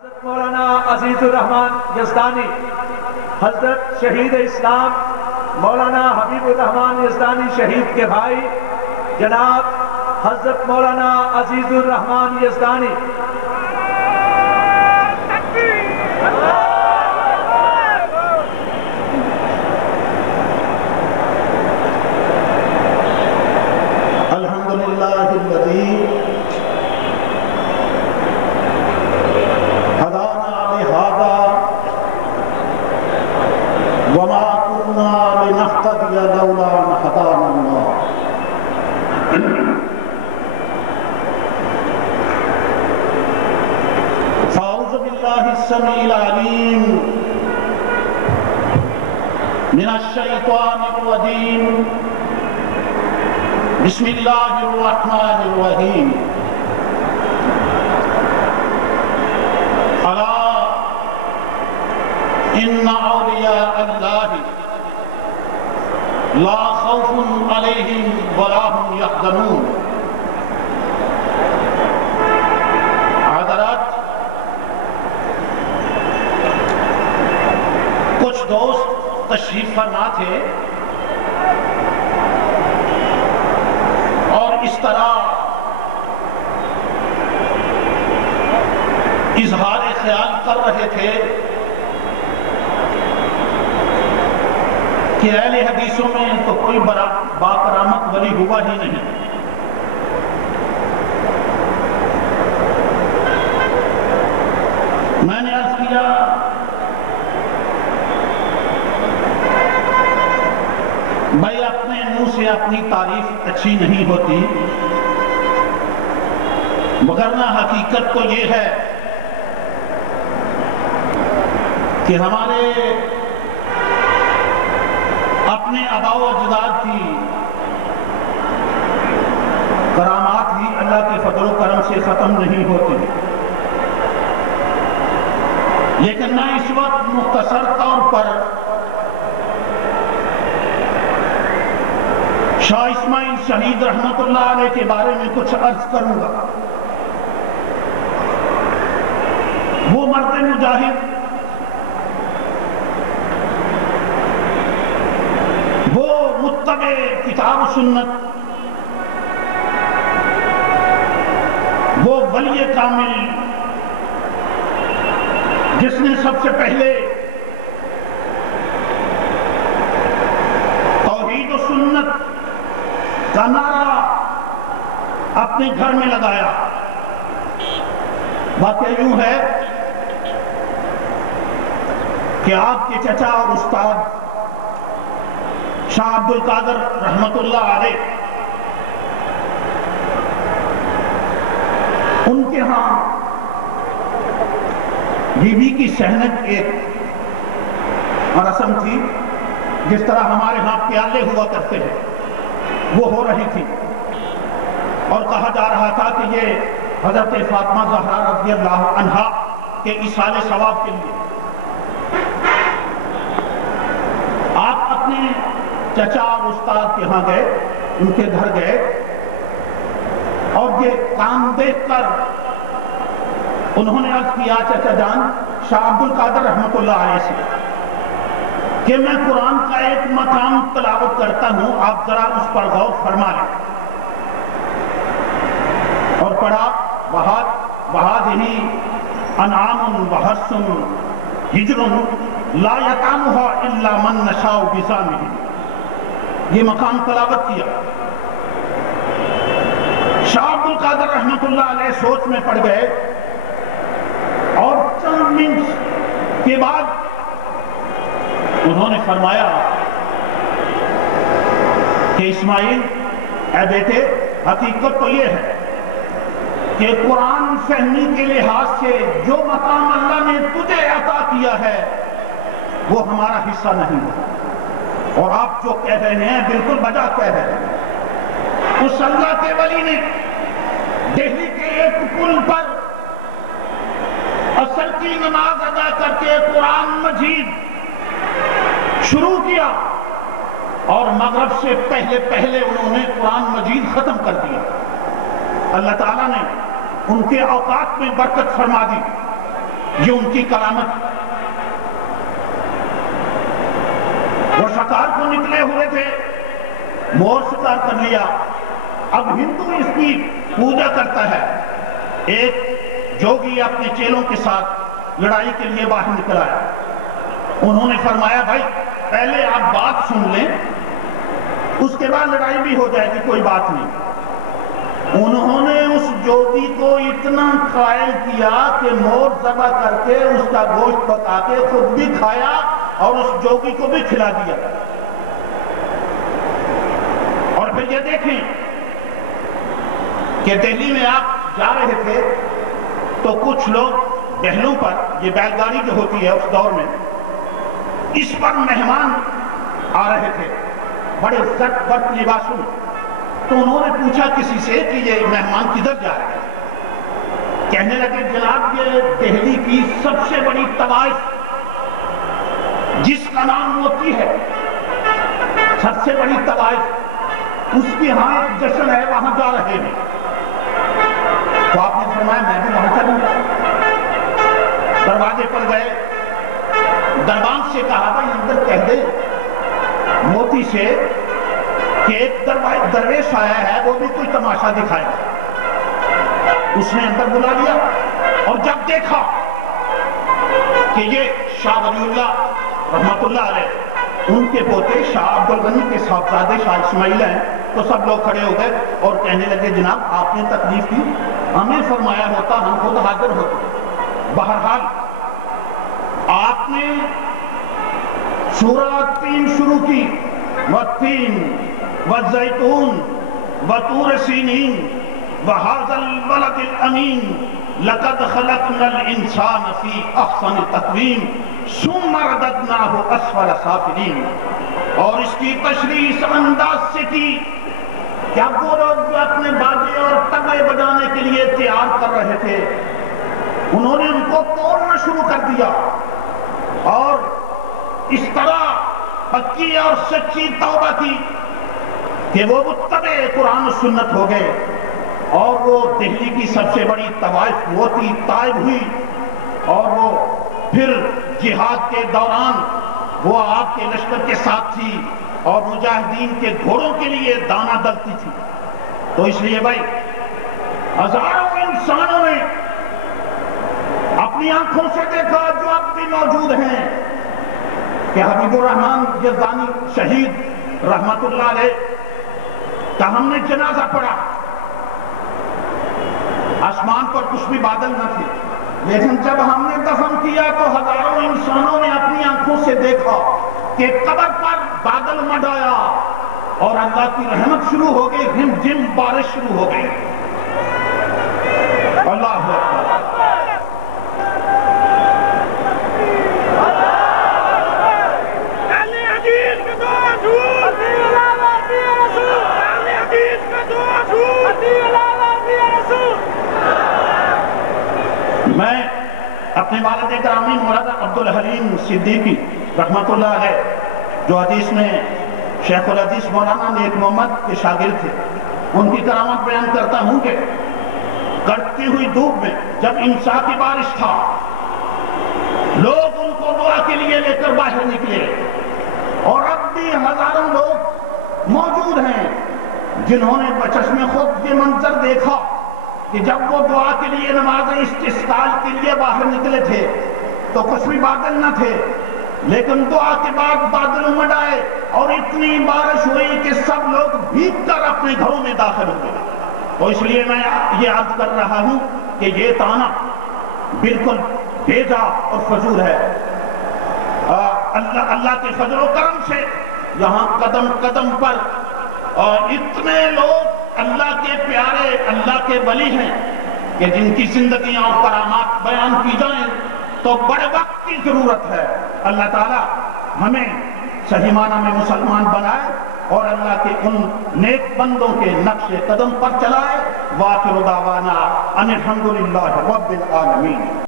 حضرت مولانا عزیز الرحمان یزدانی، حضرت شہید اسلام مولانا حبیب الرحمان یزدانی شہید کے بھائی جناب حضرت مولانا عزیز الرحمان یزدانی، الحمدللہ الذی وما كنا لنهتدي لولا أن هدانا الله فأعوذ بالله السميع العليم من الشيطان الرجيم بسم الله الرحمن الرحيم إن أولياء الله لا خوف عليهم ولا هم يحزنون۔ حضرات، کچھ دوست تشریف فرما تھے اور اس طرح اظہار خیال کر رہے تھے کہ اہل حدیثوں میں تو کوئی باکرامت ولی ہوا ہی نہیں۔ میں نے عرض کیا بھائی اپنے منہ سے اپنی تعریف اچھی نہیں ہوتی، وگرنہ حقیقت تو یہ ہے کہ ہمارے اپنے آباء و اجداد کی کرامات ہی اللہ کے فضل و کرم سے ختم نہیں ہوتی، لیکن میں اس وقت مختصر طور پر شاہ اسماعیل شہید رحمت اللہ علیہ کے بارے میں کچھ عرض کروں گا۔ وہ مرد مجاہد، کتاب و سنت، وہ ولی کامل جس نے سب سے پہلے توحید و سنت کا نعرہ اپنے گھر میں لگایا۔ واقعہ یوں ہے کہ آپ کے چچا اور استاد شاہ عبد القادر رحمت اللہ علیہ، ان کے ہاں بیوی کی صحنت ایک رسم تھی، جس طرح ہمارے ہاں پیالے ہوا کرتے ہیں، وہ ہو رہی تھی، اور کہا جا رہا تھا کہ یہ حضرت فاطمہ زہرا رضی اللہ عنہا کے ایصال ثواب کے لیے۔ آپ اپنے چچا اور استاد کے ہاں گئے، ان کے گھر گئے، اور یہ کام دیکھ کر انہوں نے عرض کیا چچا جان شاہ عبد القادر رحمت اللہ علیہ سے کہ میں قرآن کا ایک مقام تلاوت کرتا ہوں، آپ ذرا اس پر غور فرما لیں۔ اور پڑھا وَهَٰذِهِ أَنْعَامٌ وَحَرْثٌ حِجْرٌ لَا يَطْعَمُهَا إِلَّا مَن نَّشَاءُ بِزَعْمِهِ۔ یہ مقام تلاوت کیا۔ شاہ عبد القادر رحمت اللہ علیہ سوچ میں پڑ گئے، اور چند منٹ کے بعد انہوں نے فرمایا کہ اسماعیل اے بیٹے، حقیقت تو یہ ہے کہ قرآن فہمی کے لحاظ سے جو مقام اللہ نے تجھے عطا کیا ہے وہ ہمارا حصہ نہیں ہے، اور آپ جو کہہ رہے ہیں بالکل بجا کہہ رہے ہیں۔ اس اللہ کے ولی نے دہلی کے ایک پل پر عصر کی نماز ادا کر کے قرآن مجید شروع کیا، اور مغرب سے پہلے انہوں نے قرآن مجید ختم کر دیا۔ اللہ تعالیٰ نے ان کے اوقات میں برکت فرما دی، یہ ان کی کرامت. وہ شکار کو نکلے ہوئے تھے, مور شکار کر لیا. اب ہندو اس کی پوجا کرتا ہے. ایک جوگی اپنے چیلوں کے ساتھ لڑائی کے لیے باہر نکل آیا. انہوں نے فرمایا بھائی پہلے آپ بات سن لیں, اس کے بعد لڑائی بھی ہو جائے گی, کوئی بات نہیں. انہوں نے اس جوگی کو اتنا قائل کیا کہ مور ذبح کر کے اس کا گوشت پکا کے خود بھی کھایا اور اس جوگی کو بھی کھلا دیا. اور پھر یہ دیکھیں کہ دہلی میں آپ جا رہے تھے تو کچھ لوگ بیلوں پر, یہ بیل گاڑی جو ہوتی ہے اس دور میں, اس پر مہمان آ رہے تھے بڑے زٹ پٹ لباسوں میں. تو انہوں نے پوچھا کسی سے کہ یہ مہمان کدھر جا رہے ہیں؟ کہنے لگے جناب یہ دہلی کی سب سے بڑی طوائف جس کا نام موتی ہے, سب سے بڑی طوائف, اس کی ہاں ایک جشن ہے, وہاں جا رہے ہیں. تو آپ نے فرمایا میں بھی وہاں چلوں گا. دروازے پر گئے, دربان سے کہا بھائی اندر کہہ دے موتی سے کہ ایک درویش آیا ہے, وہ بھی کوئی تماشا دکھائے. اس نے اندر بلا لیا اور جب دیکھا کہ یہ شاہ ولی اللہ رحمت اللہ علیہ ان کے پوتے شاہ عبد الغنی کے صاحبزادے شاہ اسماعیل ہیں, تو سب لوگ کھڑے ہو گئے اور کہنے لگے جناب آپ نے تکلیف کی, ہمیں فرمایا ہوتا ہم خود حاضر ہوتے. بہرحال آپ نے سورہ 3 شروع کی, والتین والزیتون وطور سینین وہذا البلد الامین لقد خلقنا الانسان فی احسن تقویم ثم رددناہ اسفل سافلین. اور اس کی تشریح اس انداز سے کی کہ اب وہ لوگ جو اپنے باجے اور طبلے بجانے کے لیے تیار کر رہے تھے انہوں نے ان کو توڑنا شروع کر دیا, اور اس طرح پکی اور سچی توبہ کی کہ وہ متبع قرآن و سنت ہو گئے. اور وہ دہلی کی سب سے بڑی طوائف موتی طائب ہوئی, اور وہ پھر جہاد کے دوران وہ آپ کے لشکر کے ساتھ تھی اور مجاہدین کے گھوڑوں کے لیے دانہ ڈلتی تھی. تو اس لیے بھائی ہزاروں انسانوں نے اپنی آنکھوں سے دیکھا جو اب بھی موجود ہیں کہ حبیب الرحمن یزدانی شہید رحمت اللہ علیہ کا ہم نے جنازہ پڑھا. آسمان پر کچھ بھی بادل نہ تھے, لیکن جب ہم نے دفن کیا تو ہزاروں انسانوں نے اپنی آنکھوں سے دیکھا کہ قبر پر بادل مڈ آیا اور اللہ کی رحمت شروع ہو گئی, رم جم بارش شروع ہو گئی. اللہ اکبر. میں اپنے والد گرامی مولانا عبدالحلیم صدیقی رحمت اللہ علیہ جو حدیث میں شیخ الحدیث مولانا نیک محمد کے شاگرد تھے, ان کی کرامت بیان کرتا ہوں کہ کڑکتی ہوئی دھوپ میں جب امسا کی بارش تھا لوگ ان کو دعا کے لیے لے کر باہر نکلے, اور اب بھی ہزاروں لوگ موجود ہیں جنہوں نے بچشم خود یہ منظر دیکھا کہ جب وہ دعا کے لیے نماز استسقاء کے لیے باہر نکلے تھے تو کچھ بھی بادل نہ تھے, لیکن دعا کے بعد بادل امڈ آئے اور اتنی بارش ہوئی کہ سب لوگ بھیگ کر اپنے گھروں میں داخل ہو گئے. تو اس لیے میں یہ عرض کر رہا ہوں کہ یہ تانا بالکل بھیجا اور فضول ہے. اللہ کے فضل و کرم سے یہاں قدم قدم پر اتنے لوگ اللہ کے پیارے اللہ کے ولی ہیں کہ جن کی زندگیاں اور کرامات بیان کی جائیں تو بڑے وقت کی ضرورت ہے. اللہ تعالی ہمیں صحیح معنی میں مسلمان بنائے اور اللہ کے ان نیک بندوں کے نقش قدم پر چلائے. وآخر دعوانا ان الحمدللہ رب العالمین.